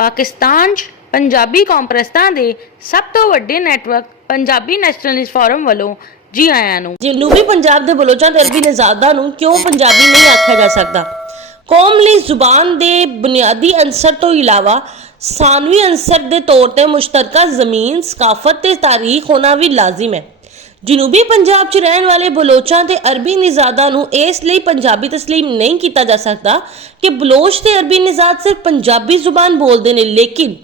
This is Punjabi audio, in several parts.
ਪਾਕਿਸਤਾਨ 'ਚ ਪੰਜਾਬੀ ਕਾਨਫਰੰਸਾਂ ਦੇ ਸਭ ਤੋਂ ਵੱਡੇ ਨੈਟਵਰਕ ਪੰਜਾਬੀ ਨੈਸ਼ਨਲਿਸਟ ਫੋਰਮ ਵੱਲੋਂ ਜੀ ਆਇਆਂ ਨੂੰ। ਜਨੂਬੀ ਪੰਜਾਬ ਦੇ ਬਲੋਚਾਂ ਤੇ ਅਰਬੀ ਨਜ਼ਾਦਾਂ ਨੂੰ ਕਿਉਂ ਪੰਜਾਬੀ ਨਹੀਂ ਆਖਿਆ ਜਾ ਸਕਦਾ? ਕੌਮ ਲਈ ਜ਼ੁਬਾਨ ਦੇ ਬੁਨਿਆਦੀ ਅੰਸਰ ਤੋਂ ਇਲਾਵਾ ਸਾਨਵੀ ਅੰਸਰ ਦੇ ਤੌਰ ਤੇ ਮੁਸ਼ਤਰਕਾ ਜ਼ਮੀਨ, ਸਕਾਫਤ ਤੇ ਤਾਰੀਖ ਹੋਣਾ ਵੀ ਲਾਜ਼ਮ ਹੈ। ਜਨੂਬੀ ਪੰਜਾਬ 'ਚ ਰਹਿਣ ਵਾਲੇ ਬਲੋਚਾਂ ਤੇ ਅਰਬੀ ਨਿਜ਼ਾਦਾਂ ਨੂੰ ਇਸ ਲਈ ਪੰਜਾਬੀ ਤਸਲੀਮ ਨਹੀਂ ਕੀਤਾ ਜਾ ਸਕਦਾ ਕਿ ਬਲੋਚ ਤੇ ਅਰਬੀ ਨਿਜ਼ਾਦ ਸਿਰਫ ਪੰਜਾਬੀ ਜ਼ੁਬਾਨ ਬੋਲਦੇ ਨੇ, ਲੇਕਿਨ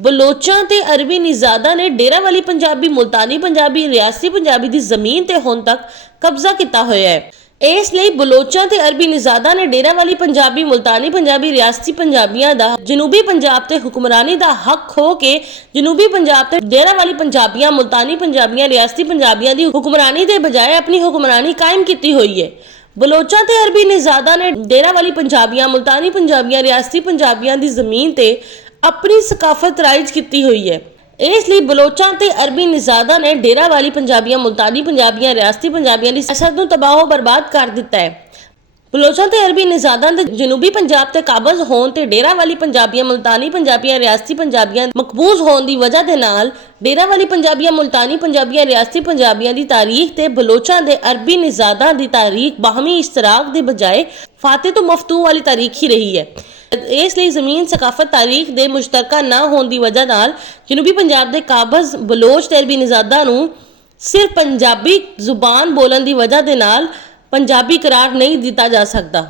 ਬਲੋਚਾਂ ਤੇ ਅਰਬੀ ਨਿਜ਼ਾਦਾਂ ਨੇ ਡੇਰਾ ਵਾਲੀ ਪੰਜਾਬੀ, ਮੁਲਤਾਨੀ ਪੰਜਾਬੀ, ਰਿਆਸਤੀ ਪੰਜਾਬੀ ਦੀ ਜ਼ਮੀਨ ਤੇ ਹੁਣ ਤੱਕ ਕਬਜ਼ਾ ਕੀਤਾ ਹੋਇਆ ਹੈ। ਇਸ ਲਈ ਬਲੋਚਾਂ ਤੇ ਅਰਬੀ ਨਿਜ਼ਾਦਾਂ ਨੇ ਡੇਰਾ ਵਾਲੀ ਪੰਜਾਬੀ, ਮੁਲਤਾਨੀ ਪੰਜਾਬੀ, ਰਿਆਸਤੀ ਪੰਜਾਬੀਆਂ ਦਾ ਜਨੂਬੀ ਪੰਜਾਬ ਤੇ ਹੁਕਮਰਾਨੀ ਦਾ ਹੱਕ ਖੋ ਕੇ ਜਨੂਬੀ ਪੰਜਾਬ ਤੇ ਡੇਰਾ ਵਾਲੀ ਪੰਜਾਬੀਆਂ, ਮੁਲਤਾਨੀ ਪੰਜਾਬੀਆਂ, ਰਿਆਸਤੀ ਪੰਜਾਬੀਆਂ ਦੀ ਹੁਕਮਰਾਨੀ ਦੇ ਬਜਾਏ ਆਪਣੀ ਹੁਕਮਰਾਨੀ ਕਾਇਮ ਕੀਤੀ ਹੋਈ ਹੈ। ਬਲੋਚਾਂ ਤੇ ਅਰਬੀ ਨਿਜ਼ਾਦਾਂ ਨੇ ਡੇਰਾ ਵਾਲੀ ਪੰਜਾਬੀਆਂ, ਮੁਲਤਾਨੀ ਪੰਜਾਬੀਆਂ, ਰਿਆਸਤੀ ਪੰਜਾਬੀਆਂ ਦੀ ਜ਼ਮੀਨ ਤੇ ਆਪਣੀ ਸਕਾਫਤ ਰਾਈਜ ਕੀਤੀ ਹੋਈ ਹੈ। ਇਸ ਲਈ ਬਲੋਚਾਂ ਤੇ ਅਰਬੀ ਨਿਜ਼ਾਦਾਂ ਨੇ ਡੇਰਾ ਵਾਲੀ ਪੰਜਾਬੀਆਂ, ਮੁਲਤਾਨੀ ਪੰਜਾਬੀਆਂ, ਰਿਆਸਤੀ ਪੰਜਾਬੀਆਂ ਦੀ ਸਿਆਸਤ ਨੂੰ ਤਬਾਹ ਬਰਬਾਦ ਕਰ ਦਿੱਤਾ ਹੈ। ਬਲੋਚਾਂ ਤੇ ਅਰਬੀ ਨਿਜ਼ਾਦਾਂ ਦੇ ਜਨੂਬੀ ਪੰਜਾਬ ਤੇ ਕਾਬਜ਼ ਹੋਣ ਤੇ ਡੇਰਾ ਵਾਲੀ ਪੰਜਾਬੀਆਂ, ਮੁਲਤਾਨੀ ਪੰਜਾਬੀਆਂ, ਰਿਆਸਤੀ ਪੰਜਾਬੀਆਂ ਮਕਬੂਜ਼ ਹੋਣ ਦੀ ਵਜ੍ਹਾ ਦੇ ਨਾਲ ਡੇਰਾ ਵਾਲੀ ਪੰਜਾਬੀਆਂ, ਮੁਲਤਾਨੀ ਪੰਜਾਬੀਆਂ, ਰਿਆਸਤੀ ਪੰਜਾਬੀਆਂ ਦੀ ਤਾਰੀਖ ਤੇ ਬਲੋਚਾਂ ਦੇ ਅਰਬੀ ਨਿਜ਼ਾਦਾਂ ਦੀ ਤਾਰੀਖ ਬਾਹਮੀ ਇਸ਼ਤਰਾਕ ਦੇ ਬਜਾਏ ਫਾਤੇ ਤੋਂ ਮਫਤੂ ਵਾਲੀ ਤਾਰੀਖ ਹੀ ਰਹੀ ਹੈ। ਇਸ ਲਈ ਜ਼ਮੀਨ, ਸਕਾਫਤ, ਤਾਰੀਖ ਦੇ ਮੁਸ਼ਤਰਕਾ ਨਾ ਹੋਣ ਦੀ ਵਜ੍ਹਾ ਨਾਲ ਜਨੂਬੀ ਪੰਜਾਬ ਦੇ ਕਾਬਜ਼ ਬਲੋਚ ਤੇ ਅਰਬੀ ਨਿਜ਼ਾਦਾਂ ਨੂੰ ਸਿਰਫ ਪੰਜਾਬੀ ਜ਼ੁਬਾਨ ਬੋਲਣ ਦੀ ਵਜ੍ਹਾ ਦੇ ਨਾਲ ਪੰਜਾਬੀ ਕਰਾਰ ਨਹੀਂ ਦਿੱਤਾ ਜਾ ਸਕਦਾ।